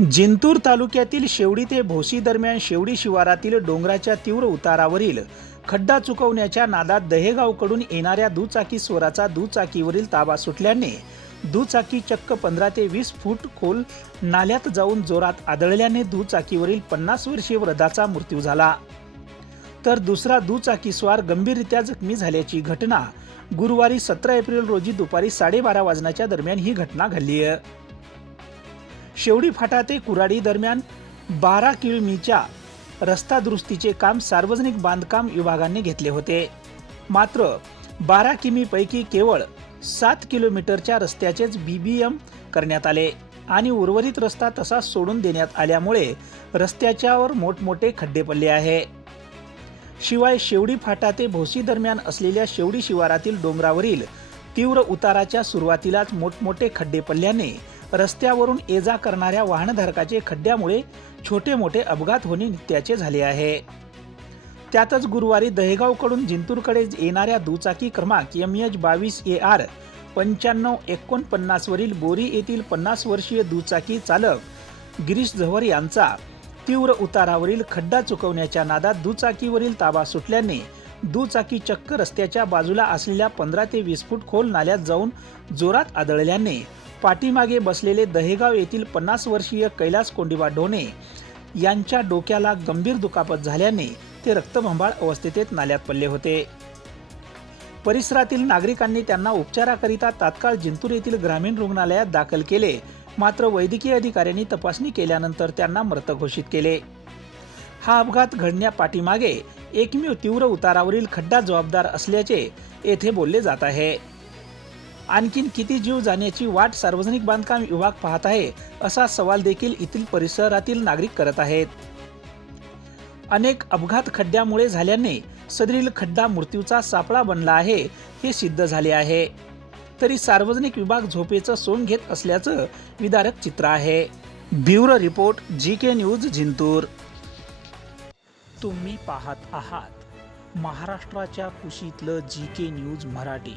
जिंतूर तालुक्यातील शेवडी ते भोसी दरम्यान शेवडी शिवारातील डोंगराच्या तीव्र उतारावरील खड्डा चुकवण्याच्या नादात दहेगावकडून येणाऱ्या दुचाकी स्वराचा दुचाकीवरील ताबा सुटल्याने दुचाकी चक्क पंधरा ते वीस फूट खोल नाल्यात जाऊन जोरात आदळल्याने दुचाकीवरील पन्नास वर्षीय वृद्धाचा मृत्यू झाला. तर दुसरा दुचाकीस्वार गंभीररित्या जखमी झाल्याची घटना गुरुवारी सतरा एप्रिल रोजी दुपारी साडेबारा वाजण्याच्या दरम्यान ही घटना घडली आहे शेवडी फाटा ते कुराडी दरम्यान बारा किलोमीच्या रस्ता दुरुस्तीचे काम सार्वजनिक बांधकाम विभागाने घेतले होते. मात्र बारा किमीपैकी केवळ सात किलोमीटरच्या रस्त्याचेच बी बी एम करण्यात आले आणि उर्वरित रस्ता तसाच सोडून देण्यात आल्यामुळे रस्त्याच्यावर मोठमोठे खड्डे पडले आहे. शिवाय शेवडी फाटा ते भोसी दरम्यान असलेल्या शेवडी शिवारातील डोंगरावरील तीव्र उताराच्या सुरुवातीलाच मोठमोठे खड्डे पडल्याने रस्त्यावरून ये जा करणाऱ्या वाहनधारकाचे खड्ड्यामुळे छोटे मोठे अपघात होणे नित्याचे झाले आहे. त्यातच गुरुवारी दहेगावकडून जिंतूरकडे येणाऱ्या दुचाकी क्रमांक एम एच बावीस ए आर पंच्याण्णव एकोणपन्नासवरील बोरी येथील पन्नास वर्षीय दुचाकी चालक गिरीश झवर यांचा तीव्र उतारावरील खड्डा चुकवण्याच्या नादात दुचाकीवरील ताबा सुटल्याने दुचाकी चक्क रस्त्याच्या बाजूला असलेल्या पंधरा ते वीस फूट खोल नाल्यात जाऊन जोरात आदळल्याने पाठीमागे बसलेले दहेगाव येथील पन्नास वर्षीय कैलास कोंडिबा ढोणे यांच्या डोक्याला गंभीर दुखापत झाल्याने ते रक्तभंबाळ अवस्थेत नाल्यात पडले होते. परिसरातील नागरिकांनी त्यांना उपचाराकरिता तात्काळ जिंतूर येथील ग्रामीण रुग्णालयात दाखल केले. मात्र वैद्यकीय अधिकाऱ्यांनी तपासणी केल्यानंतर त्यांना मृत घोषित केले. हा अपघात घडण्यापाठीमागे एकमेव तीव्र उतारावरील खड्डा जबाबदार असल्याचे येथे बोलले जात आहे. आणखीन किती जीव जाण्याची वाट सार्वजनिक बांधकाम विभाग पाहत आहे असा सवाल देखील येथील परिसरातील नागरिक करत आहेत. अनेक अपघात खड्ड्यामुळे झाल्याने सदरील खड्डा मृत्यूचा सापळा बनला आहे हे सिद्ध झाले आहे. तरी सार्वजनिक विभाग झोपेचं सोंग घेत असल्याचं विदारक चित्र आहे. Bureau report G K news Jintur. तुम्ही पाहत आहात महाराष्ट्राच्या कुशीतलं जी के न्यूज मराठी.